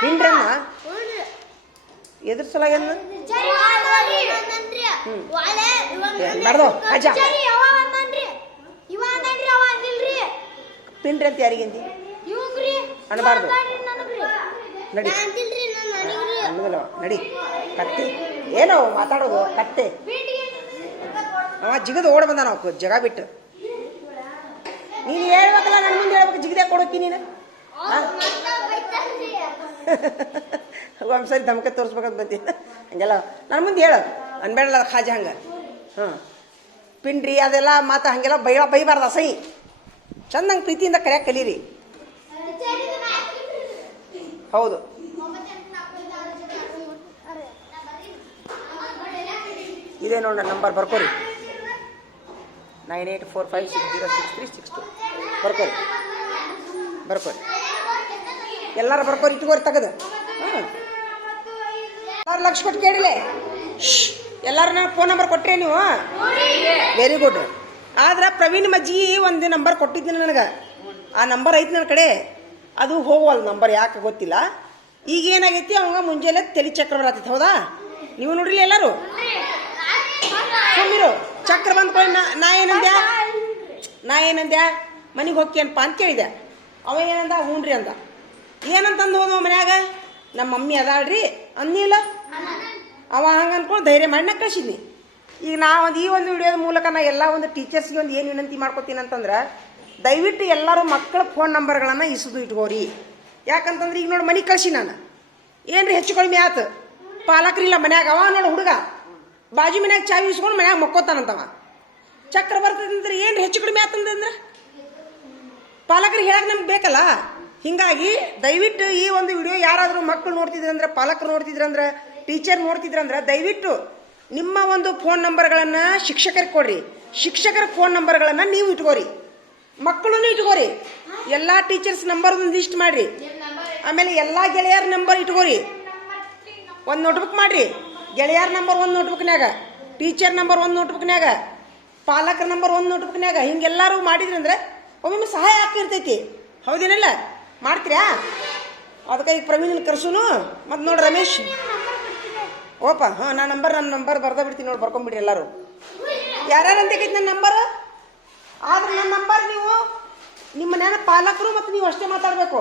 ಪಿಂಡ್ರನ್ನ ಎದ್ರ ಸಲಾಗ್ಯದ ಮಾಡ್ದೋ ಅಜ್ಜ ಪಿಂಡ್ರಿ ಅಂತ ಯಾರಿಗಂದಿ ಅನ್ಬಾರ್ದು ನಡಿ ಅನ್ನೋದಿಲ್ಲ ನಡಿ ಕತ್ತೆ ಏನೋ ಮಾತಾಡೋದು ಕತ್ತೆ ಅವ ಜಿಗದು ಓಡ್ ಬಂದ ನಾವು ಜಗ ಬಿಟ್ಟು ನೀನು ಹೇಳ್ಬೇಕಲ್ಲ ನನ್ನ ಮುಂದೆ ಹೇಳ್ಬೇಕು ಜಿಗದೆ ಕೊಡೋಕಿ ನೀನು ಒಂದ್ಸರಿ ಧಮಕೆ ತೋರಿಸ್ಬೇಕಂತ ಬಂತೀನಿ ಹಂಗೆಲ್ಲ ನನ್ನ ಮುಂದೆ ಹೇಳು ಅನ್ಬೇಡಲ್ಲ ಖಾಜ ಹಂಗೆ ಹಾಂ ಪಿಂಡ್ರಿ ಅದೆಲ್ಲ ಮಾತು ಹಂಗೆಲ್ಲ ಬೈಬಾರ್ದು ಅಸಹಿ ಚಂದಂಗೆ ಪ್ರೀತಿಯಿಂದ ಕರೆಯಕ್ಕೆ ಕಲೀರಿ ಹೌದು ಇದೇ ನೋಡ ನಂಬರ್ ಬರ್ಕೋರಿ 9845606362 ಬರ್ಕೋರಿ ಎಲ್ಲಾರು ಬರ್ಕೋರಿ ಇಟ್ಕೋರಿ ತೆಗೆದು ಎಲ್ಲಾರು ಲಕ್ಷ ಕೊಟ್ಟು ಕೇಳಿಲ್ಲ ಎಲ್ಲಾರು ನಾನು ಫೋನ್ ನಂಬರ್ ಕೊಟ್ರಿ ನೀವು ವೆರಿ ಗುಡ್ ಆದ್ರೆ ಪ್ರವೀಣ್ ಮಜ್ಜಿ ಒಂದು ನಂಬರ್ ಕೊಟ್ಟಿದ್ದೀನಿ ನನಗೆ ಆ ನಂಬರ್ ಐತಿ ನನ್ನ ಕಡೆ ಅದು ಹೋಗುವಲ್ಲ ನಂಬರ್ ಯಾಕೆ ಗೊತ್ತಿಲ್ಲ ಈಗ ಏನಾಗೈತಿ ಅವಾಗ ಮುಂಜಾನೆ ತಲೆ ಚಕ್ರ ಬರತ್ತೈತಿ ಹೌದಾ ನೀವು ನೋಡ್ರಿ ಎಲ್ಲರೂ ಸುಮ್ಮಿರು ಚಕ್ರ ಬಂದ್ಕೊಳ್ಳಿ ನಾ ಏನಂದ್ಯಾ ಮನೆಗೆ ಹೋಗ್ಕೇನಪ್ಪ ಅಂತ ಕೇಳಿದೆ ಅವ ಏನಂದ ಹ್ಞೂನ್ರಿ ಅಂದ ಏನಂತಂದು ಹೋದವ ಮನ್ಯಾಗ ನಮ್ಮ ಮಮ್ಮಿ ಅದಾಳ್ರಿ ಅಂದಿಲ್ಲ ಅವ ಹಂಗೆ ಅನ್ಕೊಂಡು ಧೈರ್ಯ ಮಾಡಿ ನಾ ಕಳಿಸಿದ್ನಿ ಈಗ ಈ ಒಂದು ವಿಡಿಯೋದ ಮೂಲಕ ನಾ ಎಲ್ಲ ಒಂದು ಟೀಚರ್ಸ್ಗೆ ಒಂದು ಏನು ವಿನಂತಿ ಮಾಡ್ಕೊತೀನಿ ಅಂತಂದ್ರೆ ದಯವಿಟ್ಟು ಎಲ್ಲರೂ ಮಕ್ಕಳ ಫೋನ್ ನಂಬರ್ಗಳನ್ನು ಇಸುದು ಇಟ್ಕೋರಿ ಯಾಕಂತಂದ್ರೆ ಈಗ ನೋಡಿ ಮನೆಗೆ ಕಳಿಸಿ ನಾನು ಏನ್ರಿ ಹೆಚ್ಚು ಕಡಿಮೆ ಆತು ಪಾಲಕರಿಲ್ಲ ಮನ್ಯಾಗ ಅವ ನೋಡು ಹುಡುಗ ಬಾಜು ಮನ್ಯಾಗ ಚಾವಿ ಇಸ್ಕೊಂಡು ಮನ್ಯಾಗ ಮಕ್ಕೋತಾನಂತವ ಚಕ್ರ ಬರ್ತದಂದ್ರೆ ಏನು ಹೆಚ್ಚು ಕಡಿಮೆ ಆತಂದ್ರೆ ಪಾಲಕರಿಗೆ ಹೇಳಕ್ಕೆ ನಮ್ಗೆ ಬೇಕಲ್ಲ ಹೀಗಾಗಿ ದಯವಿಟ್ಟು ಈ ಒಂದು ವಿಡಿಯೋ ಯಾರಾದರೂ ಮಕ್ಕಳು ನೋಡ್ತಿದ್ರಂದ್ರೆ ಪಾಲಕರು ನೋಡ್ತಿದ್ರಂದ್ರೆ ಟೀಚರ್ ನೋಡ್ತಿದ್ರಂದ್ರೆ ದಯವಿಟ್ಟು ನಿಮ್ಮ ಒಂದು ಫೋನ್ ನಂಬರ್ಗಳನ್ನು ಶಿಕ್ಷಕರಿಗೆ ಕೊಡ್ರಿ ಶಿಕ್ಷಕರ ಫೋನ್ ನಂಬರ್ಗಳನ್ನು ನೀವು ಇಟ್ಕೋರಿ ಮಕ್ಕಳು ಇಟ್ಕೋರಿ ಎಲ್ಲ ಟೀಚರ್ಸ್ ನಂಬರ್ ಒಂದು ಲಿಸ್ಟ್ ಮಾಡಿರಿ ಆಮೇಲೆ ಎಲ್ಲ ಗೆಳೆಯರ ನಂಬರ್ ಇಟ್ಕೋರಿ ಒಂದು ನೋಟ್ಬುಕ್ ಮಾಡಿರಿ ಗೆಳೆಯರ ನಂಬರ್ ಒಂದು ನೋಟ್ಬುಕ್ನ್ಯಾಗ ಟೀಚರ್ ನಂಬರ್ ಒಂದು ನೋಟ್ಬುಕ್ನ್ಯಾಗ ಪಾಲಕರ ನಂಬರ್ ಒಂದು ನೋಟ್ಬುಕ್ನ್ಯಾಗ ಹಿಂಗೆಲ್ಲರೂ ಮಾಡಿದ್ರಂದ್ರೆ ಒಮ್ಮೆ ಸಹಾಯ ಆಗ್ತಿರ್ತೈತಿ ಹೌದೇನಿಲ್ಲ ಮಾಡ್ತೀರಾ ಅದಕ್ಕೆ ಈಗ ಪ್ರವೀಣ್ ಕರ್ಸುನು ಮತ್ತು ನೋಡಿ ರಮೇಶ್ ಓಪ ಹಾಂ ನನ್ನ ನಂಬರ್ ಬರ್ದ ಬಿಡ್ತೀನಿ ನೋಡಿ ಬರ್ಕೊಂಬಿಡ್ರಿ ಎಲ್ಲರೂ ಯಾರ್ಯಾರು ಅಂತಕೈತಿ ನನ್ನ ನಂಬರ್ ಆದ್ರೆ ನನ್ನ ನಂಬರ್ ನೀವು ನಿಮ್ಮ ಮನೆಯ ಪಾಲಕರು ಮತ್ತು ನೀವು ಅಷ್ಟೇ ಮಾತಾಡಬೇಕು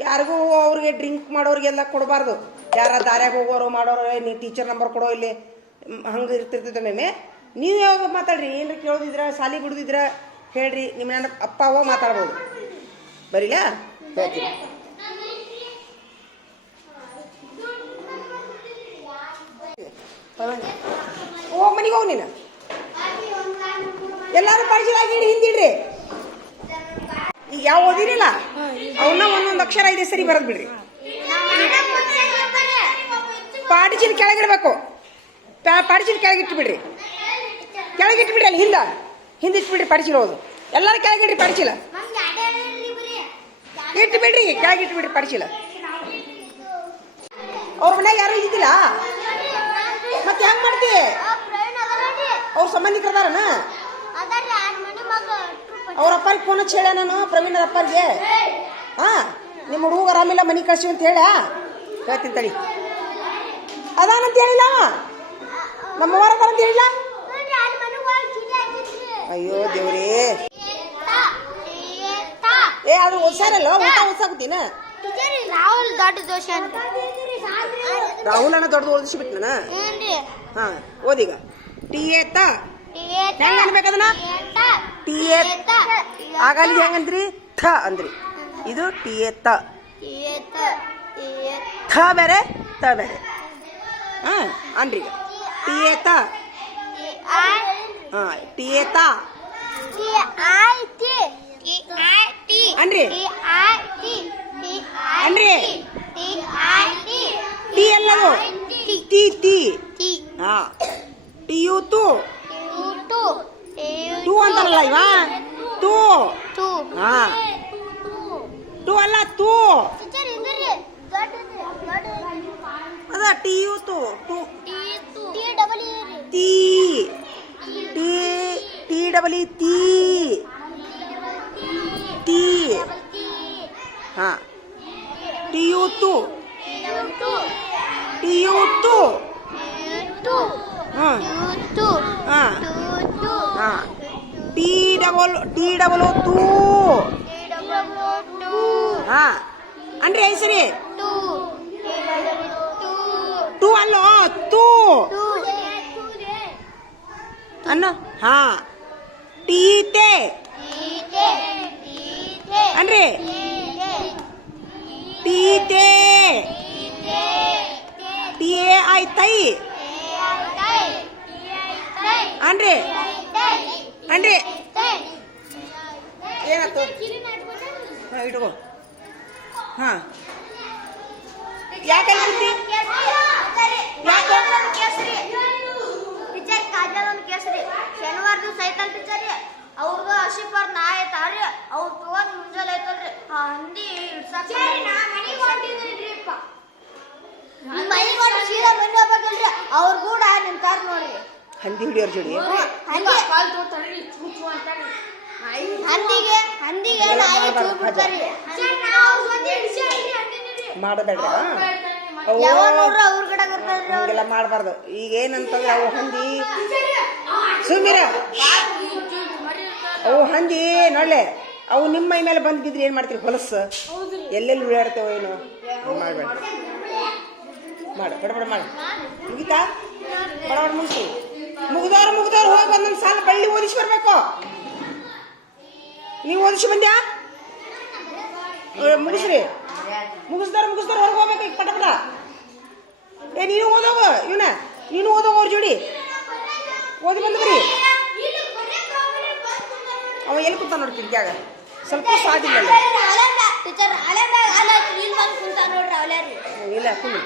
ಯಾರಿಗೂ ಅವ್ರಿಗೆ ಡ್ರಿಂಕ್ ಮಾಡೋರಿಗೆಲ್ಲ ಕೊಡಬಾರ್ದು ಯಾರ ದಾರ್ಯಾಗ ಹೋಗೋರು ಮಾಡೋರು ನೀವು ಟೀಚರ್ ನಂಬರ್ ಕೊಡೋ ಇಲ್ಲಿ ಹಂಗೆ ಇರ್ತಿರ್ತೈತೆ ಮೇಮೆ ನೀವು ಯಾವಾಗ ಮಾತಾಡ್ರಿ ಏನ್ರಿ ಕೇಳೋದಿದ್ರೆ ಸಾಲಿ ಬಿಡುದಿದ್ರೆ ಹೇಳ್ರಿ ನಿಮ್ಮ ನನ್ನ ಅಪ್ಪ ಅವ್ವ ಮಾತಾಡ್ಬೋದು ಬರೀಲಾ ಹೇಳ್ತೀನಿ ಹೋಗಿ ಮನೆಗೆ ಹೋಗಿ ನೀನು ಎಲ್ಲರೂ ಪರಿಚಯವಾಗಿ ಹಿಂದಿಡ್ರಿ ಈಗ ಯಾವ ಓದಿರಿಲ್ಲ ಅವನ್ನ ಒಂದೊಂದು ಅಕ್ಷರ ಇದೆ ಸರಿ ಬರದ್ ಬಿಡ್ರಿ ಪಾಡಿಚಿನ ಕೆಳಗಿಡ್ಬೇಕು ಪಾಡಿಚಿನ ಕೆಳಗಿಟ್ಟು ಬಿಡ್ರಿ ಕೆಳಗಿಟ್ಬಿಡ್ರಿ ಅಲ್ಲಿ ಹಿಂದಿಟ್ಬಿಡ್ರಿ ಪಾಡಿಚಿಲ ಹೋದು ಎಲ್ಲರೂ ಕೆಳಗಿಡ್ರಿ ಪಾಡಿಚಿಲ ಇಟ್ಟು ಬಿಡ್ರಿ ಕೆಳಗಿಟ್ಟು ಬಿಡ್ರಿ ಪಾಡಿಚಿಲ ಅವ್ರ ಮನ್ಯಾಗ ಯಾರು ಇದ್ದಿಲ್ಲ ಮತ್ತೆ ಹೆಂಗ್ ಮಾಡ್ತಿ ಅವ್ರ ಸಂಬಂಧಿಕರದಾರನ ಅವ್ರ ಅಪ್ಪರಿಗೆ ಫೋನ್ ಹಚ್ಚಿ ಹೇಳ ನಾನು ಪ್ರವೀಣ್ ಅಪ್ಪರಿಗೆ ನಿಮ್ಮ ಹುಡುಗ ಆರಾಮಿಲ್ಲ ಮನೆ ಕಳ್ಸಿ ಅಂತ ಹೇಳ ಹೇಳ್ತೀನಿ ತಡಿ ಅದಾನಂತ ಹೇಳಿಲ್ಲ ನಮ್ಮವರ ಅಂತ ಹೇಳಿಲ್ಲ ಅಯ್ಯೋ ದೇವ್ರೇ ಅದು ಓದ್ಸಾರಲ್ಲ ಊಟ ಓದ್ಸಾಕತ್ತೀನ ರಾಹುಲ್ ಅನ್ನ ದೊಡ್ಡದು ಓದಿಸ್ಬಿಟ್ನ ಹಾ ಓದೀಗ ಟಿ ಎತ್ತ ಹೆಂಗ ಅನ್ಬೇಕದನ್ನ ಟಿ ಎತ್ತ ಆಗಲ್ಲಿ ಹೆಂಗಂದ್ರಿ ಥ ಅಂದ್ರಿ ಇದು ಟಿ ಎತ್ತ ಥ ಬೇರೆ ತ ಬೇರೆ ಹಾ ಅನ್ರಿ ಟಿ ಎತ್ತ ಹಾ ಟಿ ಎತ್ತ ಅನ್ರಿ ಅನ್ರಿ ಟಿ ಎಲ್ಲದು ಟಿ ಟಿ ಹಾ ಟಿ ಯು ತು ಟೂ ಅಂತಾರಲ್ಲ ಇವ ಟೂ ಹಾ ಟೂ ಅಲ್ಲ ಟೂ ಅದ ಟಿ ಯು ತು T T double T T ಹಾಂ ಟಿ ಯು ತು ಟಿ ಯು ತು ಹಾಂ ಹಾಂ ಹಾಂ ಟಿ ಡಬಲ್ ಓ ತೂ ಹಾಂ ಅನ್ರಿ ಐದು ಸರಿ ಟೂ ಅಲ್ಲೋ ತೂ ಅನ್ನೋ ಹಾಂ ಟೀತೆ ಅನ್ರಿ ಟೀತೆ ಟಿ ಎ ಐ ತೈ ಅನ್ರಿ ಅನ್ರಿ ಏನಾಯ್ತು ಹಾಂ ಇಟ್ಕೋ ಹಾಂ ಯಾಕೆ ಶನಿವಾರ ದಿವಸ ಐತಲ್ ಟೀಚರ್ ರೀ ಅವ್ರದ್ದು ಹಸಿಪರ್ ನಾ ಐತಾರ್ರಿ ಅವ್ರು ತಗೊಂಡ್ ಮುಂಜಾನೆ ಐತಲ್ರಿ ಹಂದಿ ಅವ್ರ ಕೂಡ ನಿಂತಾರ ನೋಡ್ರಿ ಹಂದಿ ಹಿಡಿಯೋರ್ ಜೋಡಿ ಹಂದಿಗೆ ಮಾಡಬೇಡ್ರ ಹಂಗೆಲ್ಲ ಮಾಡಬಾರ್ದು. ಈಗ ಏನಂತಂದ್ರೆ ಅವು ಹಂದಿ ಸುಮೀರ ಅವು ಹಂದಿ ನೋಡ್ಲೆ ಅವು ನಿಮ್ಮ ಮೈ ಮೇಲೆ ಬಂದು ಬಿದ್ರಿ ಏನು ಮಾಡ್ತೀರಿ? ಹೊಲಸು ಎಲ್ಲೆಲ್ಲಿ ಉಳ್ಳಾಡ್ತೇವೆ ಏನು ಮಾಡಬೇಡ. ಮಾಡು ಬಡಬಡ ಮಾಡು. ಮುಗಿತಾ? ಬಡಬಡ ಮುಗಿಸಿ. ಮುಗ್ದವ್ರು ಹೋಗಿ ಒಂದೊಂದು ಸಾಲ ಬಳ್ಳಿ ಓದಿಸಿ ಬರ್ಬೇಕು. ನೀವು ಓದಿಸಿ ಬಂದ್ಯಾ? ಮುಗಿಸ್ರಿ. ಮುಗಿಸ್ದಾರ ಹೊರಗೆ ಹೋಗ್ಬೇಕು. ಈಗ ಪಟ ಪಟ ನೀನು ಓದೋಗ ಇವನ ನೀನು ಓದೋಗ ಅವ್ರ ಜೋಡಿ ಓದಿ ಬಂದ್ರಿ. ಅವ ಎಲ್ಲಿ ಕುಂತ ನೋಡ್ತೀನಿ ಜಾಗ ಸ್ವಲ್ಪ ಸಾಧಿಲ್ಲ ಇಲ್ಲ ಕುಂದು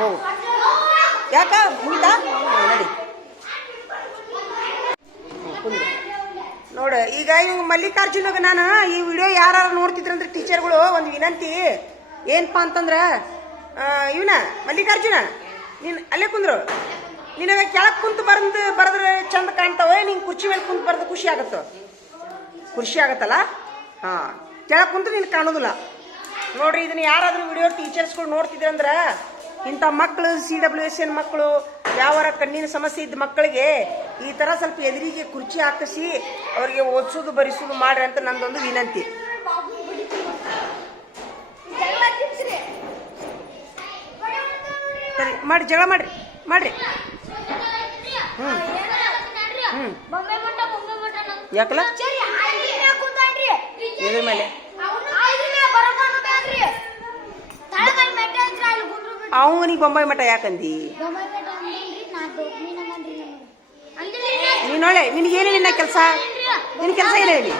ಹೋಗು. ಯಾಕ ಮುಗಿತಾ? ನಡಿ ಕುಂದು ನೋಡು. ಈಗ ಇವ್ ಮಲ್ಲಿಕಾರ್ಜುನಗ ನಾನು ಈ ವಿಡಿಯೋ ಯಾರು ನೋಡ್ತಿದ್ರಂದ್ರೆ ಟೀಚರ್ಗಳು ಒಂದು ವಿನಂತಿ ಏನಪ್ಪಾ ಅಂತಂದ್ರೆ ಇವನ ಮಲ್ಲಿಕಾರ್ಜುನ ನೀನು ಅಲ್ಲೇ ಕುಂದ್ರು. ನಿನಗೆ ಕೆಳಗೆ ಕುಂತು ಬರೆದ್ರೆ ಚಂದ ಕಾಣ್ತಾವೆ. ನೀನು ಕುರ್ಚಿ ಮೇಲೆ ಕುಂತು ಬರೆದು ಖುಷಿ ಆಗತ್ತಲ್ಲ. ಹಾಂ ಕೆಳಗೆ ಕುಂತು ನೀನು ಕಾಣೋದಿಲ್ಲ ನೋಡ್ರಿ. ಇದನ್ನ ಯಾರಾದರೂ ವಿಡಿಯೋ ಟೀಚರ್ಸ್ಗಳು ನೋಡ್ತಿದ್ರೆ ಅಂದ್ರೆ ಇಂಥ ಮಕ್ಕಳು CWSN ಮಕ್ಕಳು ಯಾವಾರ ಕಣ್ಣಿನ ಸಮಸ್ಯೆ ಇದ್ದ ಮಕ್ಕಳಿಗೆ ಈ ಥರ ಸ್ವಲ್ಪ ಎದುರಿಗೆ ಕುರ್ಚಿ ಹಾಕಿಸಿ ಅವ್ರಿಗೆ ಓದಿಸೋದು ಬರೆಸೋದು ಮಾಡ್ರಿ ಅಂತ ನಂದೊಂದು ವಿನಂತಿ. ಸರಿ ಮಾಡಿ, ಜಗಳ ಮಾಡ್ರಿ. ಯಾಕಲ್ಲ ಎದ್ರ ಮೇಲೆ ಅವನಿಗೆ ಬೊಂಬಾಯಿ ಮಠ ಯಾಕಂದಿ? ನೀನೊಳ್ಳೆ ನಿನಗೇನು ನಿನ್ನ ಕೆಲಸ? ನಿನ್ನ ಕೆಲಸ ಏನೇ ಹೇಳಿ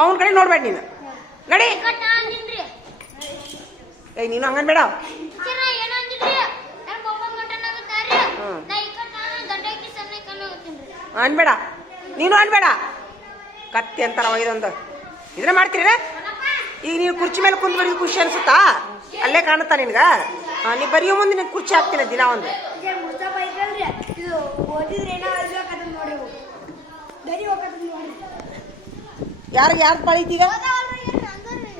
ಅವನ ಕಡೆ ನೋಡ್ಬೇಡ ನೀನು. ನಡಿ ನೀನು ಹಂಗನ್ ಬೇಡ. ಅನ್ಬೇಡ, ನೀನು ಅನ್ಬೇಡ. ಕತ್ತಿ ಅಂತಾರ ಇದೊಂದು ಇದನ್ನ ಮಾಡ್ತೀರ. ಈಗ ನೀನು ಕುರ್ಚಿ ಮೇಲೆ ಕುಂತು ಬರೀ ಖುಷಿ ಅನ್ಸುತ್ತಾ? ಅಲ್ಲೇ ಕಾಣುತ್ತಾ ನಿನ್ಗ? ನೀ ಬರೆಯೋ ಮುಂದೆ ನಿನ್ ಕುರ್ಚಿ ಹಾಕ್ತೀನಿ ದಿನ ಒಂದು. ಯಾರು ಪಾಳಿತೀಗ?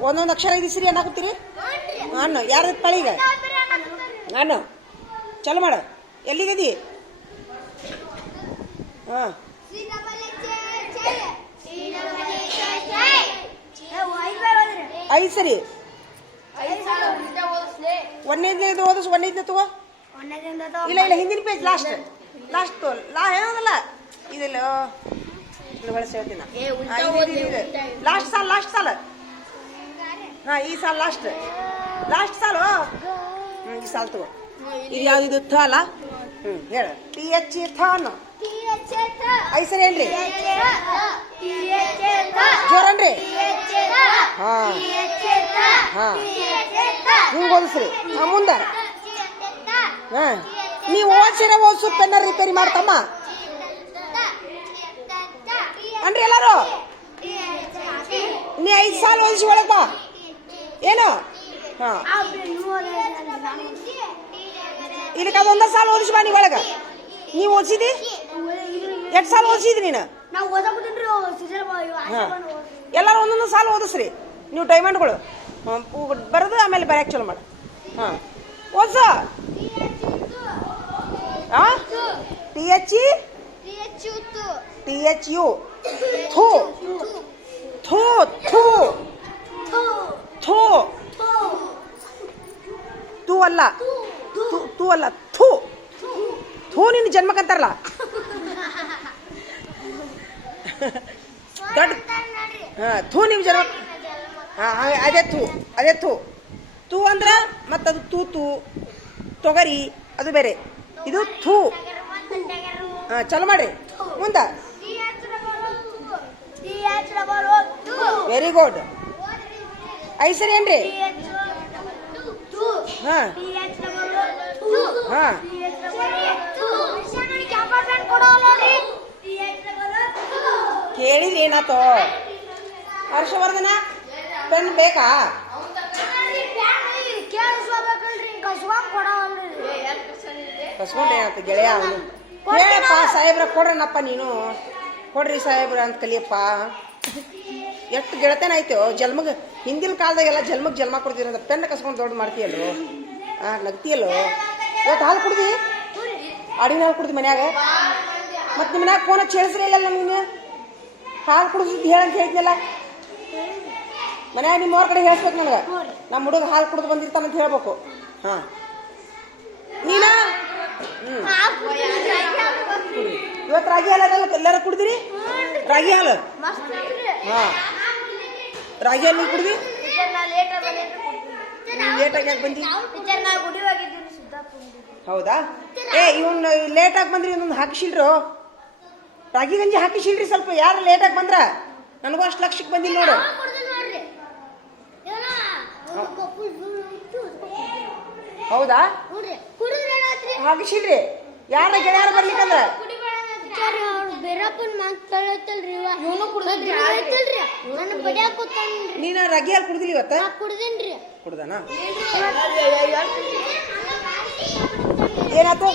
ಒಂದೊಂದು ಅಕ್ಷರ ಇದಿಸ್ರಿ ಏನಾಗುತ್ತೀರಿ? ಅನ್ನು ಯಾರ ಪಾಳಿಗ ಅನ್ನು ಚಲೋ ಮಾಡ. ಎಲ್ಲಿಗದಿ? ಹಾಂ ಐದು ಸರಿ. ಒಂದನೇದು ಓದಿಸ್. ಒಂದನೇದನ್ನ ತಗೋ. ಇಲ್ಲ ಹಿಂದಿನ ಪೇಜ್ ಲಾಸ್ಟ್ ಏನದಲ್ಲ ಇದಿಲ್ಲ ಬಳಸಿ ಹೇಳ್ತೀನಿ. ಲಾಸ್ಟ್ ಸಾಲ ಹಾಂ ಈ ಸಾಲ ಲಾಸ್ಟ್ ಸಾಲು. ಈ ಸಾಲ ತಗೋ. ಇದು ಯಾವ್ದು? ಥ ಅಲ್ಲ? ಹೇಳ. TH ಥ ಅನ್ನು ಐದು ಸರಿ ಏನ್ರಿ? ಜೋರನ್ರಿ. ಹಾಂ ಹಿಂಗೆ ಓದಿಸ್ರಿ. ಮುಂದೆ ಹಾಂ ನೀವು ಓದಿಸು ಪೆನ್ನ ರಿಪೇರಿ ಮಾಡ್ತಮ್ಮ ಅನ್ರಿ ಎಲ್ಲಾರು. ನೀ 5 ಸಾಲ ಓದಿಸಿ ಒಳಗೆ ಬಾ. ಏನು? ಹಾಂ ಇದಕ್ಕೆ ಅದೊಂದ ಸಾಲ ಓದಿಸಿ ಬಾ. ನೀವು ಒಳಗೆ ನೀವು ಓದಿಸಿದಿ? ಎಷ್ಟು ಸಾಲ ಓದಿಸಿದ್ರಿ ನೀನು? ಹಾಂ ಎಲ್ಲರೂ ಒಂದೊಂದು ಸಾಲು ಓದಿಸ್ರಿ ನೀವು ಡೈಮಂಡ್ಗಳು ಬರೋದು ಆಮೇಲೆ ಬರ್ಯಾಕೆ ಚಲೋ ಮಾಡಿ ಹಾಂ ಓದ್ಸ ಹಾಂ THU ಥೂ ಥೂ ಥೂ ಥೂ ತೂ ಅಲ್ಲ ತೂ ಅಲ್ಲ ಥೂ ಥೂ ನಿನ್ನ ಜನ್ಮಕ್ಕಂತಾರಲ್ಲ ದೊಡ್ಡ ಹಾಂ ಥೂ ನಿಮ್ಮ ಜನ್ಮ ಹಾಂ ಅದೇ ಥೂ ಅಂದ್ರೆ ಮತ್ತದು ತೂತು ತೊಗರಿ ಅದು ಬೇರೆ ಇದು ಥೂ ಹಾಂ ಚಲೋ ಮಾಡಿ ಮುಂದೆ ವೆರಿ ಗುಡ್ ಐಸರಿ ಏನ್ರಿ ಹಾಂ ಹಾಂ ಕೇಳಿದ್ರಿ ಏನಾತೋ ಹರ್ಷವರ್ಧನ ಪೆನ್ ಬೇಕಾ ಕಸ್ಕೊಂಡೆ ಏನಾಯ್ತು ಗೆಳೆಯ ಅವನು ಹೇಳಪ್ಪ ಸಾಹೇಬ್ರ ಕೊಡ್ರನಪ್ಪ ನೀನು ಕೊಡ್ರಿ ಸಾಹೇಬ್ರ ಅಂತ ಕಲಿಯಪ್ಪ ಎಷ್ಟು ಗೆಳತನ ಆಯ್ತು ಜನ್ಮಗ್ ಹಿಂದಿನ ಕಾಲದಾಗೆಲ್ಲ ಜನ್ಮ ಕೊಡ್ತೀರಂತ ಪೆನ್ ಕಸ್ಕೊಂಡು ದೊಡ್ಡ ಮಾಡ್ತೀಯಲ್ಲೋ ನಗ್ತೀಯಲ್ಲೋ ಇವತ್ತು ಹಾಲು ಕುಡ್ದಿ ಅಡಿನ ಹಾಲು ಕುಡ್ದಿ ಮನ್ಯಾಗ ಮತ್ತು ನಿಮ್ಮ ಮನ್ಯಾಗ ಫೋನ್ ಹಚ್ಚಿ ಹೇಳಿಸ್ರಿ ಇಲ್ಲ ನೀನು ಹಾಲು ಕುಡಿಸಿದ್ದು ಹೇಳಂತ ಹೇಳಿದ್ನಲ್ಲ ಮನ್ಯಾಗ ನಿಮ್ಮವ್ರ ಕಡೆ ಹೇಳ್ಸ್ಬೇಕು ನನಗೆ ನಮ್ಮ ಹುಡುಗ ಹಾಲು ಕುಡಿದು ಬಂದಿರ್ತಾನಂತ ಹೇಳ್ಬೇಕು ಹಾಂ ನೀನ ಇವತ್ತು ರಾಗಿ ಹಾಲು ಎಲ್ಲರೂ ಕುಡ್ದಿರಿ ರಾಗಿ ಹಾಲು ಹಾಂ ರಾಗಿ ಹಾಲು ನೀವು ಕುಡ್ದಿ ಲೇಟಾಗಿ ಯಾಕೆ ಬಂದಿ ಹೌದಾ ಇವನು ಲೇಟಾಗಿ ಬಂದ್ರಿ ಇನ್ನೊಂದು ಹಾಕಿಸಿಲ್ರು ರಾಗಿ ಗಂಜಿ ಹಾಕಿಸಿಲ್ರಿ ಸ್ವಲ್ಪ ಯಾರು ಲೇಟಾಗಿ ಬಂದ್ರ ನನಗೂ ಅಷ್ಟು ಲಕ್ಷಕ್ಕೆ ಬಂದಿಲ್ಲ ನೋಡು ಹೌದಾ ಹಾಕಿಸಿಲ್ರಿ ಯಾರ ಗೆಳೆಯಾರ ಬರ್ಲಿಕ್ಕಂದ್ರ ನೀನು ರಾಗಿ ಹಾಲು ಕುಡ್ದಿಲ್ಲ ಇವತ್ತ ಕುಡ್ದಾನ ಏನಾಯ್ತು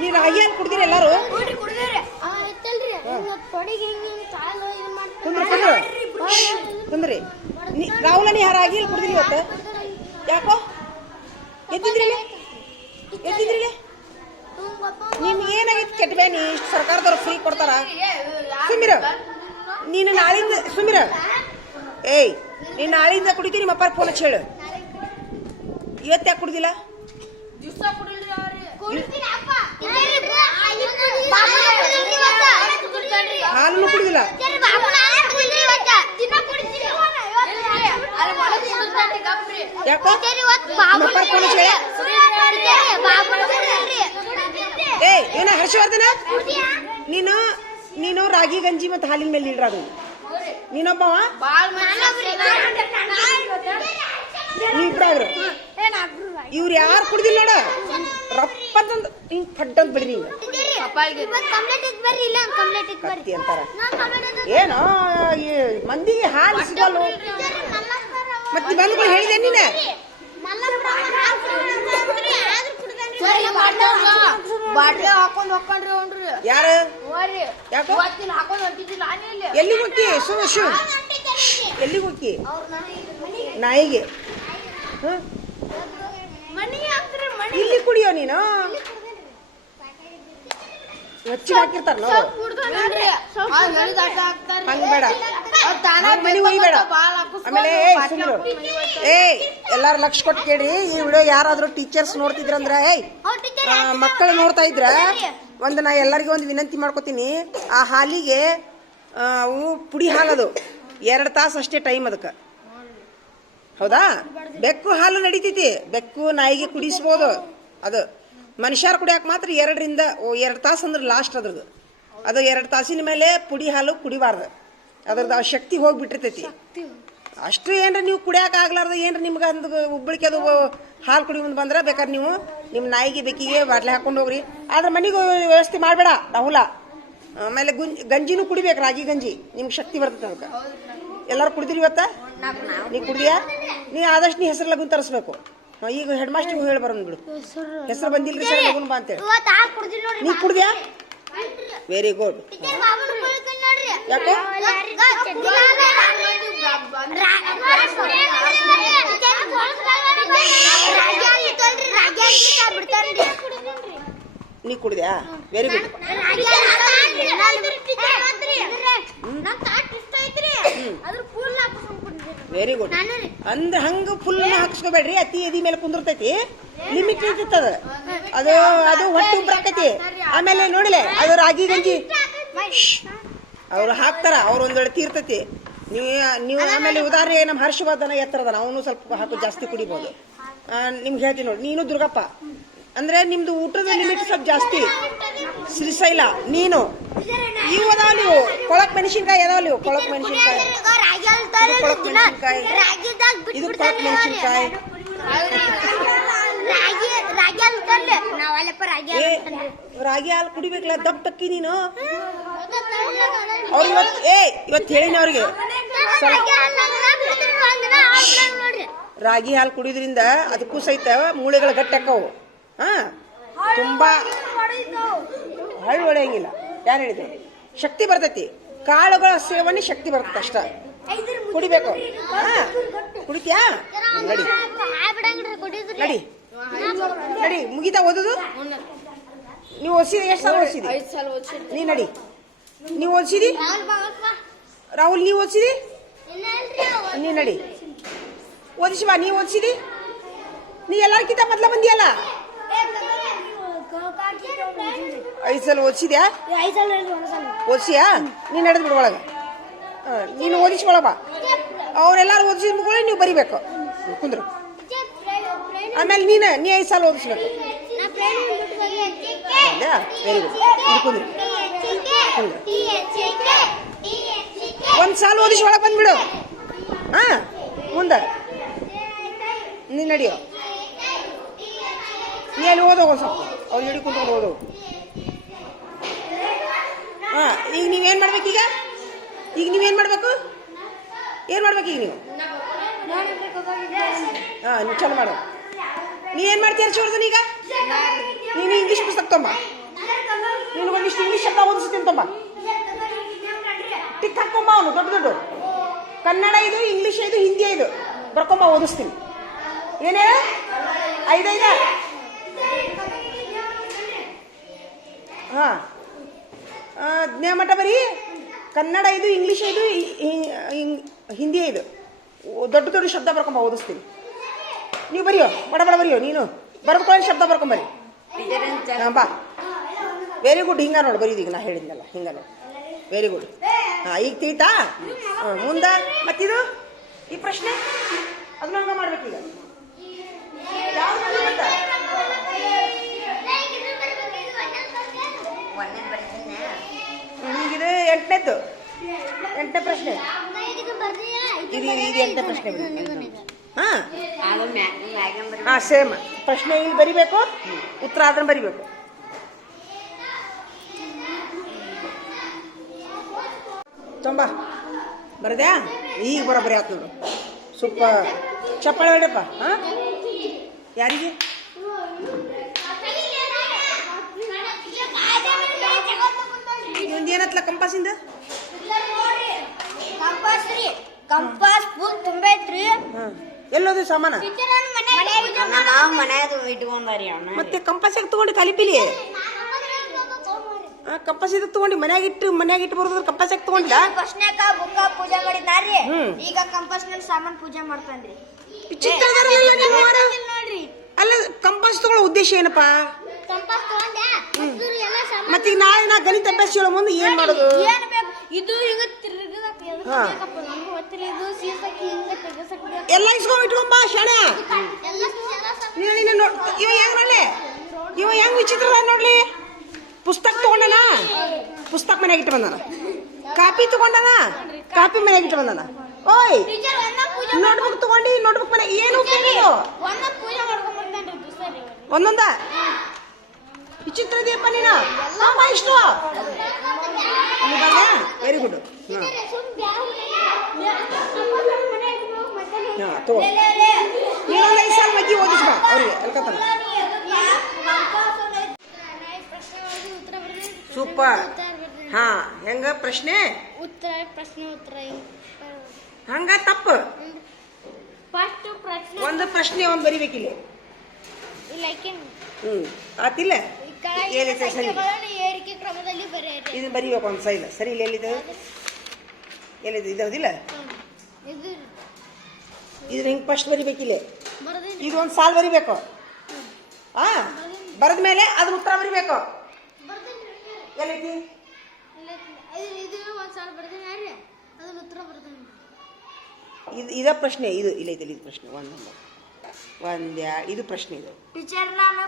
ನೀನು ರಾಗಿ ಹಾಲು ಕುಡ್ದಿರಿ ಎಲ್ಲಾರು ಕುಂದ್ರಿ ರಾಹುಲ ನೀ ರಾಗಿ ಹಾಲು ಕುಡ್ದಿರಿ ಇವತ್ತ ಯಾಕೋ ಎದ್ದಿದ್ರಿ ನಿಮ್ಗೆ ಏನಾಗೈತಿ ಕೆಟ್ಟ ಬ್ಯಾನಿ ಇಷ್ಟು ಸರ್ಕಾರದವ್ರು ಫ್ರೀ ಕೊಡ್ತಾರ ಸುಮಿರ ನೀನು ನಾಳಿಂದ ಸುಮಿರ ನೀನು ನಾಳಿಂದ ಕುಡಿತೀನಿ ನಿಮ್ಮ ಅಪ್ಪ ಫೋನ್ ಹಚ್ಚಿ ಹೇಳು ಇವತ್ತು ಯಾಕೆ ಕುಡ್ದಿಲ್ಲ ಹಾಲು ಕುಡಿದಿಲ್ಲ ಯಾಕೋ ನಿಮ್ಮ ಅಪ್ಪ ಫೋನ್ ಹಚ್ಚಿ ಏನ ಹರ್ಷವರ್ಧನ ನೀನು ರಾಗಿ ಗಂಜಿ ಮತ್ತು ಹಾಲಿನ ಮೇಲೆ ಇಡ್ರ ಅದು ನೀನೊಬ್ಬವ ನೀವಿಬ್ರಾಗ್ರು ಇವ್ರು ಯಾರು ಕುಡ್ದಿಲ್ಲ ನೋಡ ರಪ್ಪಂತಂದು ಹಿಂಗ್ ಫಡ್ ಅಂತ ಬಿಡ್ರಿ ಕತ್ತಿ ಅಂತಾರ ಏನೋ ಈ ಮಂದಿಗೆ ಹಾಲು ಸಿಗಲ್ಲ ಮತ್ತೆ ಬಂದ್ಗಳು ಹೇಳಿದೆ ನೀನ ಯಾರು ಯಾಕೋ ಎಲ್ಲಿ ಹೋಗಿ ಎಲ್ಲಿ ಹೋಗಿ ನಾಯಿಗೆ ಇಲ್ಲಿ ಕುಡಿಯೋ ನೀನು ಹೆಚ್ಚಿಗೆ ಹಾಕಿರ್ತಾರ ಹಂಗ ಬೇಡ ಮನೆಗೆ ಒಯ್ಬೇಡ ಆಮೇಲೆ ಎಲ್ಲಾರು ಲಕ್ಷ ಕೊಟ್ಟು ಕೇಳಿ ಈ ವಿಡಿಯೋ ಯಾರಾದ್ರೂ ಟೀಚರ್ಸ್ ನೋಡ್ತಿದ್ರಂದ್ರ ಮಕ್ಕಳು ನೋಡ್ತಾ ಇದ್ರ ನಾ ಎಲ್ಲರಿಗೂ ಒಂದು ವಿನಂತಿ ಮಾಡ್ಕೋತೀನಿ ಆ ಹಾಲಿಗೆ ಪುಡಿ ಹಾಲದು 2 ತಾಸು ಅಷ್ಟೇ ಟೈಮ್ ಅದಕ್ಕೆ ಹೌದಾ ಬೆಕ್ಕು ಹಾಲು ನಡೀತೈತಿ ಬೆಕ್ಕು ನಾಯಿಗೆ ಕುಡಿಸ್ಬೋದು ಅದು ಮನುಷ್ಯರು ಕುಡಿಯಕ್ಕೆ ಮಾತ್ರ 2 ತಾಸು ಅಂದ್ರೆ ಲಾಸ್ಟ್ ಅದ್ರದ್ದು ಅದು 2 ತಾಸಿನ ಮೇಲೆ ಪುಡಿ ಹಾಲು ಕುಡಿಬಾರ್ದು ಅದ್ರದ್ದು ಆ ಶಕ್ತಿ ಹೋಗ್ಬಿಟ್ಟಿರ್ತೈತಿ ಅಷ್ಟು ಏನ್ರ ನೀವು ಕುಡಿಯಕ್ಕೆ ಆಗ್ಲಾರ್ದು ಏನ್ರ ನಿಮ್ಗೆ ಅಂದ್ ಉಬ್ಬಳಿಕೆ ಅದು ಹಾಲು ಕುಡಿ ಮುಂದೆ ಬಂದ್ರೆ ಬೇಕಾದ್ರೆ ನೀವು ನಿಮ್ಮ ನಾಯಿಗೆ ಬೆಕ್ಕಿಗೆ ಬಾಟ್ಲೆ ಹಾಕೊಂಡು ಹೋಗ್ರಿ ಆದ್ರೆ ಮನೆಗೆ ವ್ಯವಸ್ಥೆ ಮಾಡಬೇಡ ರಾಹುಲ ಆಮೇಲೆ ಗಂಜಿನೂ ಕುಡಿಬೇಕು ರಾಗಿ ಗಂಜಿ ನಿಮ್ಗೆ ಶಕ್ತಿ ಬರ್ತೈತೆ ಅದಕ್ಕೆ ಎಲ್ಲರೂ ಕುಡ್ದಿರಿ ಇವತ್ತ ನೀ ಕುಡ್ದಿಯಾ ನೀ ಆದಷ್ಟು ನೀ ಹೆಸರು ಲಗುನ್ ತರಿಸ್ಬೇಕು ಈಗ ಹೆಡ್ ಮಾಸ್ಟರ್ಗೂ ಹೇಳಿ ಬರೋಣ ಬಿಡು ಹೆಸರು ಬಂದಿಲ್ರಿ ಸರ್ ಲಗುನ್ ಬಾ ಅಂತೇಳಿ ನೀ ಕುಡ್ದಿಯಾ ವೆರಿ ಗುಡ್ ಯಾಕೋ ನೀ ಕುಡ್ದ್ಯಾ? Very good. Very good. ಅಂದ್ರೆ ಹಂಗ ಫುಲ್ ಹಾಕ್ಸ್ಕೋಬೇಡ್ರಿ, ಅತಿ ಎದಿ ಮೇಲೆ ಕುಂದಿರ್ತೈತಿ. ಲಿಮಿಟ್ ಇರ್ತೈತಿ ಅದು ಅದು ಹೊಟ್ಟೆ ಉಬ್ರಾಕೈತಿ. ಆಮೇಲೆ ನೋಡಿಲೆ ಅದು ರಾಗಿ ಗಂಜಿ ಅವ್ರು ಹಾಕ್ತಾರ, ಅವ್ರು ಒಂದೊಳ್ಳೆ ತೀರ್ತೈತಿ. ನೀವು ಆಮೇಲೆ ಉದಾಹರಣೆ ನಮ್ಮ ಹರ್ಷವರ್ಧನ ಎತ್ತರದನ, ಅವನು ಸ್ವಲ್ಪ ಹಾಕು ಜಾಸ್ತಿ ಕುಡಿಬಹುದು. ನಿಮ್ಗೆ ಹೇಳ್ತೀನಿ ನೋಡಿ, ನೀನು ದುರ್ಗಪ್ಪ ಅಂದ್ರೆ ನಿಮ್ದು ಊಟದ ಲಿಮಿಟ್ ಸ್ವಲ್ಪ ಜಾಸ್ತಿ. ಶ್ರೀಶೈಲ ನೀನು ಇವು ಅದಾವ, ನೀವು ಕೊಳಕ್ ಮೆಣಸಿನ್ಕಾಯಿ ಅದಾವ, ನೀವು ಕೊಳಕ್ ಮೆಣಸಿನ್ಕಾಯಿ, ಕೊಳಕ್ ಮೆಣಸಿನ್ಕಾಯಿ, ಇದು ಕೊಳಕ್ ಮೆಣಸಿನ್ಕಾಯಿ. ರಾಗಿ ಹಾಲು ಕುಡಿಬೇಕಲ್ಲ, ದಪ್ಪಕ್ಕಿ ನೀನು. ಅವ್ರು ಇವತ್ತು ಹೇಳಿನ ಅವ್ರಿಗೆ ರಾಗಿ ಹಾಲು ಕುಡಿಯೋದ್ರಿಂದ ಅದಕ್ಕೂ ಸಹಿತ ಮೂಳೆಗಳು ಗಟ್ಟಿ ಹಾಕವು. ತುಂಬಾ ಹಳ್ಳು ಹೊಳೆಯಂಗಿಲ್ಲ. ಯಾರು ಹೇಳಿದ್ರು? ಶಕ್ತಿ ಬರ್ತೈತಿ, ಕಾಳುಗಳ ಸೇವನೆ ಶಕ್ತಿ ಬರ್ತೈತೆ ಅಷ್ಟ. ಕುಡಿಬೇಕು. ಕುಡಿತ್ಯಾ? ನಡಿ ನಡಿ ನಡಿ. ಮುಗಿತಾ ಓದುದು? ನೀವು ಓದಿಸಿದ ಎಷ್ಟು ಸಾಲ ಓದಿಸಿದಿ? ನೀ ನಡಿ. ನೀವು ಓದಿಸಿದಿ? ರಾಹುಲ್ ನೀವು ಓದಿಸಿದಿ? ನೀ ನಡಿ ಓದಿಸಿ ಬಾ. ನೀವು ಓದಿಸಿದಿ? ನೀ ಎಲ್ಲಾರ್ಕಿಂತ ಮೊದ್ಲ ಬಂದಿಯಲ್ಲ. 5 ಸಲ ಓದಿಸಿದ್ಯಾ? ಓದಿಸಿಯಾ? ನೀನು ನಡೆದು ಬಿಡು ಒಳಗೆ. ನೀನು ಓದಿಸ್ಕೊಳಪ್ಪ. ಅವರೆಲ್ಲಾರು ಓದಿಸಿದ ಮುಗಿದ್ರೆ ನೀವು ಬರಿಬೇಕು. ಕುಂದ್ರು. ಆಮೇಲೆ ನೀ 5 ಸಲ ಓದಿಸ್ಬೇಕು. Very good. ಇದು ಕುಂದ್ರು. ಒಂದು ಸಾಲ ಓದಿಸಿ ಒಳಗೆ ಬಂದ್ಬಿಡು. ಮುಂದೆ ನೀನು ನಡಿಯೋ. ನೀ ಅಲ್ಲಿ ಓದೋ ಒಂದು ಸ್ವಲ್ಪ, ಅವ್ರು ನಡಿ ಕುಂತ್ಕೊಂಡು ಓದೋ. ಈಗ ನೀವೇನು ಮಾಡ್ಬೇಕೀಗ? ನೀವೇನು ಮಾಡ್ಬೇಕು? ಏನು ಮಾಡ್ಬೇಕು ಈಗ ನೀವು? ನೀವು ಚಲೋ ಮಾಡು. ನೀ ಏನು ಮಾಡ್ತೀಯ ಹರ್ಷವರ್ಧನ್? ಈಗ ನೀನು ಇಂಗ್ಲೀಷ್ ಪುಸ್ತಕ ತೊಂಬ. ನಿನಗೊಂದಿಷ್ಟು ಇಂಗ್ಲೀಷ್ ಶಬ್ದ ಓದಿಸ್ತೀನಿ ತೊಂಬ. ಟಿಕ್ ಹಾಕೊಂಬ. ಅವನು ದೊಡ್ಡ ಕನ್ನಡ ಇದು, ಇಂಗ್ಲೀಷ್ ಇದು, ಹಿಂದಿ ಇದು ಬರ್ಕೊಂಬ, ಓದಿಸ್ತೀನಿ. ಏನೇ 5 ಜ್ಞಾಮಠ ಬರೀ. ಕನ್ನಡ ಇದು, ಇಂಗ್ಲೀಷ್ ಇದು, ಹಿಂದಿ ಇದು, ದೊಡ್ಡ ಶಬ್ದ ಬರ್ಕೊಂಬ, ಓದಿಸ್ತೀನಿ. ನೀವು ಬರೆಯೋ, ಬಡ ಬರೆಯೋ. ನೀನು ಬರ್ಬೇಕು ಶಬ್ದ ಬರ್ಕೊಂಬರಿ. ಬಾ. Very good. ಹಿಂಗ ನೋಡಿ ಬರೀದು. ಈಗ ನಾ ಹೇಳಿದ್ನಲ್ಲ, ಹಿಂಗ ನೋಡಿ. Very good. ಈಗ ತಿಳಿತಾ? ಮುಂದೆ ಮತ್ತಿದು ಈ ಪ್ರಶ್ನೆ ಅದನ್ನ ಹಂಗ ಮಾಡ್ಬೇಕೀಗ. ಈಗಿದು 8ನೇ ಪ್ರಶ್ನೆ. ಇದು 8ನೇ ಪ್ರಶ್ನೆ. ಸೇಮ್ ಪ್ರಶ್ನೆ ಇಲ್ಲಿ ಬರಿಬೇಕು, ಉತ್ತರ ಅದನ್ನ ಬರಿಬೇಕು. ತೊಂಬ ಬರದ್ಯಾ? ಈಗ ಬರೋಬ್ಬರಿ ಆಯ್ತು ನೋಡು. ಸೂಪರ್. ಚಪ್ಪಾಳೆ ಹೊಡಪ್ಪ. ಯಾರಿಗೆ? ಏನತ್ಲ ಕಂಪಾಸಿಂದ? Compass full ತುಂಬೈತ್ರಿ. ಎಲ್ಲೋದು ಸಾಮಾನ? ಮತ್ತೆ ಕಂಪಾಸ್ ಯಾಕೆ ತಗೊಂಡು ಕಲಿಪಿಲಿ? ಕಂಪಾಸ್ ಇದು ತಗೊಂಡು ಮನ್ಯಾಗ ಇಟ್ಟು ಬರೋದ್ರ ಕಂಪಾಸ್ ಯಾಕೆ ತಗೊಂಡಿಲ್ಲ? ಫಸ್ಟ್ನ್ಯಾಗ ಬುಕ್ಕ ಪೂಜೆ ಮಾಡಿದಾರ್ರಿ, ಈಗ ಕಂಪಾಸ್ ನಲ್ಲಿ ಸಾಮಾನ್ ಪೂಜೆ ಮಾಡ್ತಾನ್ರಿ. ಅಲ್ಲ ಕಂಪಾಸ್ ತಗೊಳ್ಳೋ ಉದ್ದೇಶ ಏನಪ್ಪಾ? ಮತ್ತೀಗ ನಾಳೆ ನಾ ಗಣಿತ ಅಭ್ಯಾಸ ಹೇಳೋ ಮುಂದೆ ಏನ್ ಮಾಡೋದು? ಇದು ಈಗ ಎಲ್ಲ ಇಸ್ಕೊಂಡ್ ಇಟ್ಕೊಂಬ ಶಾಣೆ. ಇವ ಹೆಂಗ್ ನೋಡ್ಲಿ? ಇವ ಹೆಂಗ್ ವಿಚಿತ್ರ ನೋಡ್ಲಿ? ಪುಸ್ತಕ ತಗೊಂಡನ, ಪುಸ್ತಕ ಮನ್ಯಾಗ ಇಟ್ಟು ಬಂದಾನ. ಕಾಪಿ ತಗೊಂಡನ, ಕಾಪಿ ಮನ್ಯಾಗ ಇಟ್ಟು ಬಂದಾನ. ಓಯ್ ನೋಟ್ಬುಕ್ ತಗೊಂಡಿ, ನೋಟ್ಬುಕ್ ಮನೆ ಏನು ಒಂದೊಂದ ವಿಚಿತ್ರ ಇದೆಯಪ್ಪ ನೀನು. ಇಷ್ಟು ವೆರಿ ಗುಡ್. ತಗೋ. ನೀನೊಂದು 5 ಸಾಲ ಮಗ್ಗಿ ಓದಿಸ್ಬ ಅವ್ರಿಗೆ ಎಲ್ಕತ್ತಾನ. ಸೂಪರ್. ಹಾ ಹೆಂಗ ಪ್ರಶ್ನೆ ಉತ್ತರ ಪ್ರಶ್ನೆ ಉತ್ತರ ಹಂಗ ತಪ್ಪು. ಫಸ್ಟ್ ಪ್ರಶ್ನೆ ಒಂದು ಪ್ರಶ್ನೆ ಒಂದು ಬರಿಬೇಕಿಲ್ಲ. ಇಲ್ಲಕ್ಕೆ ಆತಿಲ್ಲ. ಏನೈತೆ ಸರಿ ಏರಿಕೆ ಕ್ರಮದಲ್ಲಿ ಬರೆಯಿರಿ. ಇದನ್ನ ಬರಿಬೇಕು ಒಂದು ಸೈಲ್ ಸರಿ. ಇಲ್ಲ ಎಲ್ಲಿದೆ ಎಲ್ಲಿದೆ ಇದಾವುದಿಲ್ಲ. ಇದು ಇದನ್ನ ಹಿಂಗೆ ಫಸ್ಟ್ ಬರಿಬೇಕಿಲ್ಲ. ಬರದಿಲ್ಲ. ಇದು ಒಂದು ಸಾಲು ಬರಿಬೇಕು. ಹಾ ಬರೆದ ಮೇಲೆ ಅದ್ರ ಉತ್ತರ ಬರಿಬೇಕು. ಎಲ್ಲೈತಿ ಇದು ಒಂದು ಸಾಲ ಬರ್ತೀನಿ ಅದ್ರ ಉತ್ತರ ಬರ್ತೀನಿ. ಇದ ಪ್ರಶ್ನೆ ಇದು ಇಲ್ಲೈತಿ. ಇದು ಪ್ರಶ್ನೆ ಇದು ಪ್ರಶ್ನೆ ಇದು. ಟೀಚರ್ ನಾನು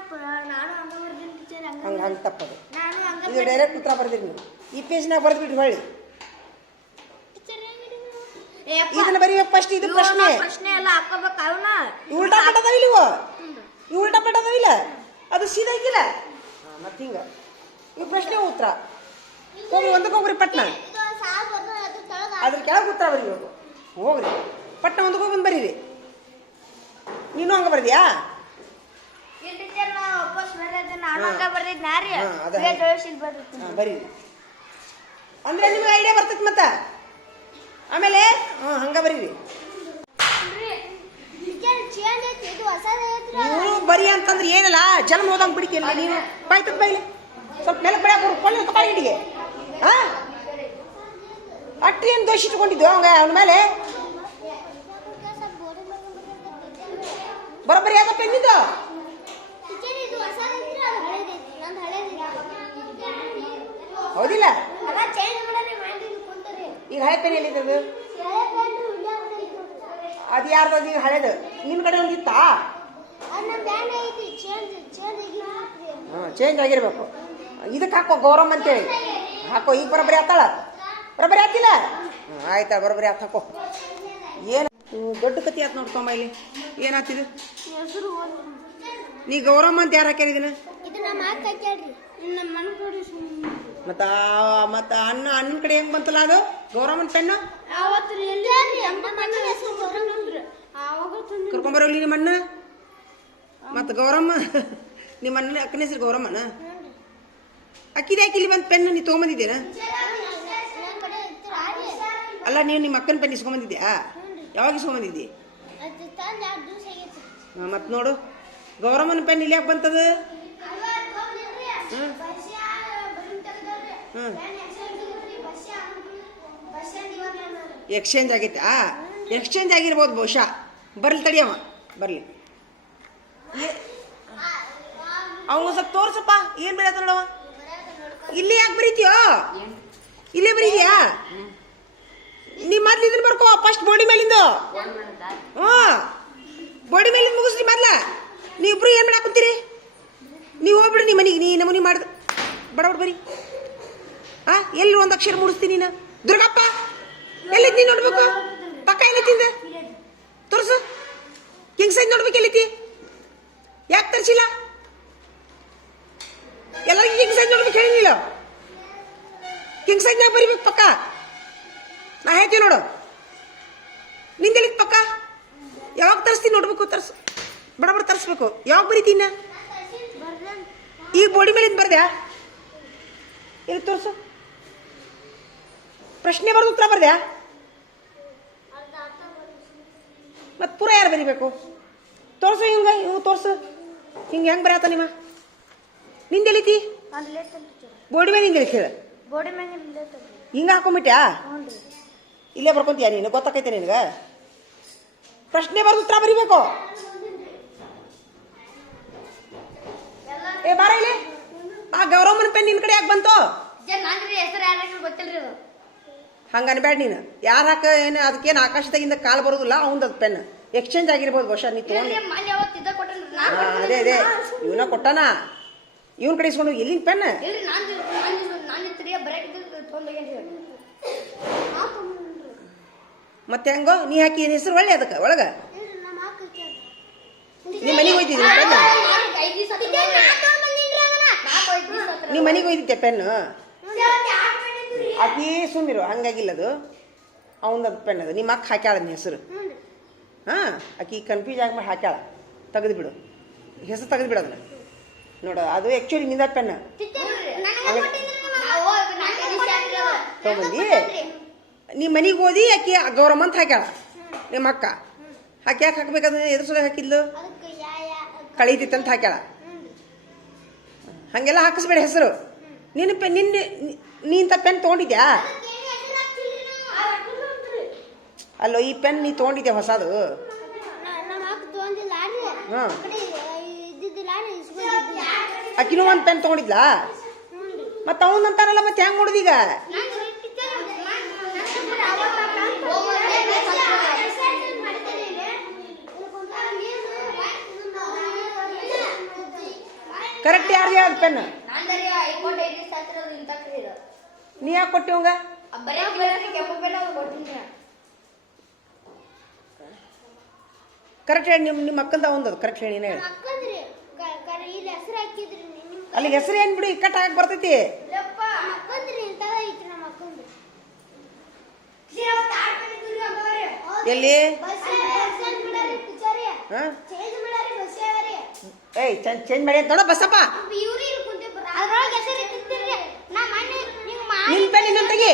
ಹಂಗ ಬರ್ತೀನಿ ಟೀಚರ್. ಹಂಗೆ ತಪ್ಪದು. ನಾನು ಹಂಗ ಇದು ಡೈರೆಕ್ಟ್ ಉತ್ತರ ಬರ್ದಿರಿ ನೀವು. ಈ ಪೇಜ್ನಾಗ ಬರ್ದ್ಬಿಟ್ರಿ ಹೊಳ್ಳಿ. ಇದನ್ನ ಬರೀಬೇಕು ಫಸ್ಟ್. ಇದು ಪ್ರಶ್ನೆ. ಪ್ರಶ್ನೆ ಎಲ್ಲ ಹಾಕೋಬೇಕು ಅವನ. ಉಲ್ಟಾ ಪಟ್ಟದವಿಲ್ಲ ಇವು. ಇವು ಉಲ್ಟಾ ಪಟ್ಟದವಿಲ್ಲ. ಅದು ಸೀದಾ ಐಕಿಲ್ಲ. ಮತ್ತೆ ಹಿಂಗ ಇವು ಪ್ರಶ್ನೆ ಉತ್ತರ ಹೋಗ್ರಿ. ಒಂದಕ್ಕೆ ಹೋಗ್ರಿ ಪಟ್ನ. ಅದ್ರ ಕೆಳಗೆ ಉತ್ತರ ಬರೀಬೇಕು. ಹೋಗ್ರಿ ಪಟ್ನ ಒಂದಕ್ಕೆ ಹೋಗಿ ಬಂದು ಬರೀರಿ. ನೀನು ಹಂಗ ಬರ್ದಿಯಾ? ಬರೀರಿ ಅಂದ್ರೆ ನಿಮ್ಗೆ ಐಡಿಯಾ ಬರ್ತೈತಿ. ಮತ್ತ ಆಮೇಲೆ ಹಂಗ ಬರೀರಿ. ನೀವು ಬರಿ ಅಂತಂದ್ರೆ ಏನಲ್ಲ ಜನ್ಮ ಹೋದಂಗೆ ಬಿಡಿಕಿಲ್ಲ. ನೀನು ಬಾಯ್ತದ ಬೈಲಿ ಸ್ವಲ್ಪ ನೆಲಕ್ಕೆ ಬೆಳಕ್ಕೆ ಕೊಳ್ಳ ತಗೊಳ್ಳಿ ಹಿಡಿಗೆ. ಹಾ ಅಟ್ಟಿ ಏನು ದೋಷ ಇಟ್ಕೊಂಡಿದ್ದು ಅವಂಗ ಅವನ ಮೇಲೆ ಬರೋಬ್ಬರಿ ಯಾವ್ದ ಪೆನ್ನಿದ್ದು. ಹೌದಿಲ್ಲ? ಈಗ ಹಳೆ ಪೆನ್ ಎಲ್ಲಿದ್ದದು? ಅದು ಯಾರ್ದು ಈಗ ಹಳೇದು? ನಿನ್ನ ಕಡೆ ಒಂದಿತ್ತಾ? ಚೇಂಜ್ ಆಗಿರ್ಬೇಕು. ಇದಕ್ಕೆ ಹಾಕೋ ಗೌರಮ್ಮ ಅಂತೇಳಿ ಹಾಕೋ. ಈಗ ಬರೋಬ್ಬರಿ ಆತಾಳ? ಬರೋಬ್ಬರಿ ಆತಿಲ್ಲ? ಆಯ್ತಾ ಬರೋಬ್ಬರಿ ಆತ ಹಾಕೋ. ಏನು ದೊಡ್ಡ ಕತಿ ಆತ್ ನೋಡ್ಕೊಂಬ. ಇಲ್ಲಿ ಏನಾತಿದು? ನೀ ಗೌರಮ್ಮ ಅಂತ ಯಾರು ಹಾಕ್ಯಾರಿದಿನ? ಮತ್ತ ಅಣ್ಣನ ಕಡೆ ಹೆಂಗ್ ಬಂತಲ್ಲ ಅದು ಗೌರಮ್ಮನ ಪೆನ್ನು? ಕರ್ಕೊಂಬರೋಲಿ ನಿಮ್ಮ ಅಣ್ಣ. ಮತ್ತ ಗೌರಮ್ಮ ನಿಮ್ಮ ಅಣ್ಣನ ಅಕ್ಕನ ಹೆಸರು ಗೌರಮ್ಮನ? ಅಕ್ಕಿದ ಯಾಕೆ ಇಲ್ಲಿ ಬಂದು ಪೆನ್ ನೀ ತೊಗೊಂಬಂದಿದ್ದೇನ? ಅಲ್ಲ ನೀವು ನಿಮ್ಮ ಅಕ್ಕನ ಪೆನ್ ಇಸ್ಕೊಂಬಂದಿದ್ಯಾ? ಯಾವಾಗ ಇಸ್ಕೊಂಬಂದಿದ್ದಿ? ಮತ್ ನೋಡು ಗೌರಮ್ಮನ ಪೆನ್ ಇಲ್ಲಿ ಯಾಕೆ ಬಂತದ? ಎಕ್ಸ್ಚೇಂಜ್ ಆಗೈತೆ. ಎಕ್ಸ್ಚೇಂಜ್ ಆಗಿರ್ಬೋದು ಬಹುಶಃ. ಬರ್ಲಿ ತಡಿಯಮ್ಮ ಬರ್ಲಿ. ಅವಂಗ ಸ್ವಲ್ಪ ತೋರ್ಸಪ್ಪ ಏನ್ ಬೆಳೆದ ನೋಡವ. ಇಲ್ಲಿ ಯಾಕೆ ಬರೀತೀಯೋ? ಇಲ್ಲೇ ಬರೀದ್ಯಾ? ನೀ ಮೊದ್ಲು ಇದನ್ನ ಬರ್ಕೋ ಫಸ್ಟ್ ಬೋಡಿ ಮೇಲಿಂದು. ಬೋಡಿ ಮೇಲಿಂದ ಮುಗಿಸ್ರಿ ಮೊದ್ಲ. ನೀವಿಬ್ರು ಏನ್ ಮಾಡಾಕಂತೀರಿ? ನೀವು ಹೋಗ್ಬಿಡು ನಿಮ್ಮ ಮನೆಗೆ. ನೀ ನಮೂನಿ ಮಾಡ್ದು ಬಡಬಡ್ ಬರಿ. ಎಲ್ಲಿ ಒಂದು ಅಕ್ಷರ ಮೂಡಿಸ್ತೀನಿ ನೀನು. ದುರ್ಗಪ್ಪ ಎಲ್ಲಿದ್ದಿ ನೋಡ್ಬೇಕು? ಪಕ್ಕ ಏನೈತಿಂದ ತೋರ್ಸು. ಕಿಂಗ್ ಸೈಜ್ ನೋಡ್ಬೇಕು. ಎಲ್ಲಿತಿ? ಯಾಕೆ ತರಿಸಿಲ್ಲ? ಎಲ್ಲರಿಗೂ ಕಿಂಗ್ ಸೈಜ್ ನೋಡ್ಬೇಕು ಹೇಳಿಲ್ಲ. ಕಿಂಗ್ ಸೈಜ್ನಾಗ ಬರಿಬೇಕು ಪಕ್ಕ. ನಾ ಹೇಳ್ತೀವಿ ನೋಡು. ನಿಂದೆಲ್ಲಿತ್ತು ಪಕ್ಕ? ಯಾವಾಗ ತರಿಸ್ತೀನಿ ನೋಡ್ಬೇಕು. ತರ್ಸು ಬಡಬಡ ತರಿಸ್ಬೇಕು. ಯಾವಾಗ ಬರೀತೀನ? ಈಗ ಬೋಡಿ ಮೇಲಿಂದ ಬರ್ದ್ಯಾ? ಎಲ್ಲಿ ತೋರ್ಸು. ಪ್ರಶ್ನೆ ಬರ್ದು ಉತ್ತರ ಬರ್ದ್ಯಾ? ಮತ್ ಪೂರ ಯಾರು ಬರಿಬೇಕು? ತೋರ್ಸು ಹಿಂಗ. ಇವ್ ತೋರ್ಸು ಹಿಂಗ ಹೆಂಗ್ ಬರತ್ತ ನಿಮ್ಮ? ನಿಂದೆಲಿತಿ? ಬೋಡಿ ಮೇಲೆ ನಿಂದೆಲಿ ಕೇಳ. ಹಿಂಗ ಹಾಕೊಂಬಿಟ್ಯಾ? ಇಲ್ಲೇ ಬರ್ಕೊಂತೀಯ ನೀನು? ಗೊತ್ತಾಕೈತೆ ನಿನಗ? ಪ್ರಶ್ನೆ ಬರ್ದು ಉತ್ತರ ಬರಿಬೇಕು. ಏ ಬಾರ ಇಲ್ಲಿ. ಆ ಗೌರಮ್ಮನ ಪೆನ್ ನಿನ್ ಕಡೆ ಯಾಕೆ ಬಂತು? ಹಂಗ ಅನ್ಬೇಡ ನೀನು. ಯಾರು ಹಾಕ ಏನು ಅದಕ್ಕೇನು ಆಕಾಶದಾಗಿಂದ ಕಾಲು ಬರೋದಿಲ್ಲ. ಅವಂದ ಅದು ಪೆನ್ ಎಕ್ಸ್ಚೇಂಜ್ ಆಗಿರ್ಬೋದು ಬಹುಶಃ. ನೀ ತಗೊಂಡು ಅದೇ ಅದೇ ಇವನ ಕೊಟ್ಟಾನ. ಇವನ್ ಕಡೆ ಇಸ್ಕೊಂಡು ಎಲ್ಲಿನ ಪೆನ್? ಮತ್ತೆ ಹೆಂಗೋ ನೀ ಹಾಕಿ ಏನ್ ಹೆಸರು ಒಳ್ಳೆ ಅದಕ್ಕೆ ಒಳಗ ನಿಮ್ಮ ಮನೆಗೆ ಹೋಯ್ತಿದ್ದೀನಿ ಪೆನ್. ನಿಮ್ಮ ಮನೆಗೆ ಹೋಯ್ತಿದ್ದೆ ಪೆನ್ನು. ಅತಿ ಸುಮ್ಮಿರು. ಹಂಗಾಗಿಲ್ಲ ಅದು ಅವಂದದು ಪೆನ್. ಅದು ನಿಮ್ಮ ಅಕ್ಕ ಹಾಕ್ಯಾಳ ಹೆಸರು. ಆಕಿ ಕನ್ಫ್ಯೂಸ್ ಆಗಿ ಮಾಡಿ ಹಾಕ್ಯಾಳ. ತೆಗೆದು ಬಿಡು ಹೆಸರು. ತೆಗೆದು ಬಿಡು ಅದನ್ನ ನೋಡು. ಅದು ಆ್ಯಕ್ಚುಲಿ ನಿಂದ ಪೆನ್. ತೊಗೊಂಬಂದಿ ನೀ ಮನೆಗೆ ಓದಿ ಆಕಿ ಗೌರಮ್ಮ ಅಂತ ಹಾಕ್ಯಾಳ ನಿಮ್ಮ ಅಕ್ಕ ಹಾಕಿ ಯಾಕೆ ಹಾಕ್ಬೇಕಂದ್ರೆ ಎದ್ರ ಸಲ ಹಾಕಿದ್ಲು ಅದಕ್ಕೆ ಕಳೀತಿತ್ತು ಅಂತ ಹಾಕ್ಯಾಳ ಹಾಗೆಲ್ಲ ಹಾಕಿಸ್ಬೇಡ ಹೆಸರು ನಿನ್ನ ಪೆನ್ ನೀ ಇಂಥ ಪೆನ್ ತೊಗೊಂಡಿದ್ಯಾ ಅಲ್ಲೋ ಈ ಪೆನ್ ನೀ ತೊಗೊಂಡಿದ್ಯಾ ಹೊಸದು ನಮ್ಮ ಅಕ್ಕ ತೊಗೊಂಡಿಲ್ಲ ಹಾಂ ಇದ್ದಿದ್ದಿಲ್ಲ ಆಕಿನೂ ಒಂದು ಪೆನ್ ತೊಗೊಂಡಿದ್ಲಾ ಮತ್ತು ಅವನು ಅಂತಾರಲ್ಲ ಮತ್ತೆ ಹೆಂಗೆ ನೋಡಿದೀಗ ಕರೆಕ್ಟ್ ಯಾರು ಹೇಳೋದು ಪೆನ್ ನೀ ಯಾಕೆ ಕೊಟ್ಟಿವಂಗ ಕರೆಕ್ಟ್ ಹೇಳಿ ನಿಮ್ಮ ಅಕ್ಕಂದ ಒಂದದು ಕರೆಕ್ಟ್ ಹೇಳಿ ಹೇಳಿ ಅಲ್ಲಿ ಹೆಸರು ಏನು ಬಿಡು ಇಕ್ಕಟ್ಟು ಹಾಕಿ ಬರ್ತೈತಿ ಎಲ್ಲಿ ಹಾಂ ಏಯ್ ಚೇಂಜ್ ಮಾಡಿ ಅಂತ ನೋಡ ಬಸಪ್ಪ ನಿನ್ ಪೆನ್ ಇನ್ನೊಂದು ತೆಗಿ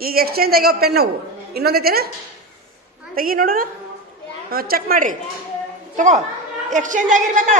ಈಗ ಎಕ್ಸ್ಚೇಂಜ್ ಆಗ್ಯಾವ ಪೆನ್ ಅವು ಇನ್ನೊಂದೈತೇನ ತೆಗಿ ನೋಡೋಣ ಹಾಂ ಚೆಕ್ ಮಾಡ್ರಿ ತಗೋ ಎಕ್ಸ್ಚೇಂಜ್ ಆಗಿರ್ಬೇಕ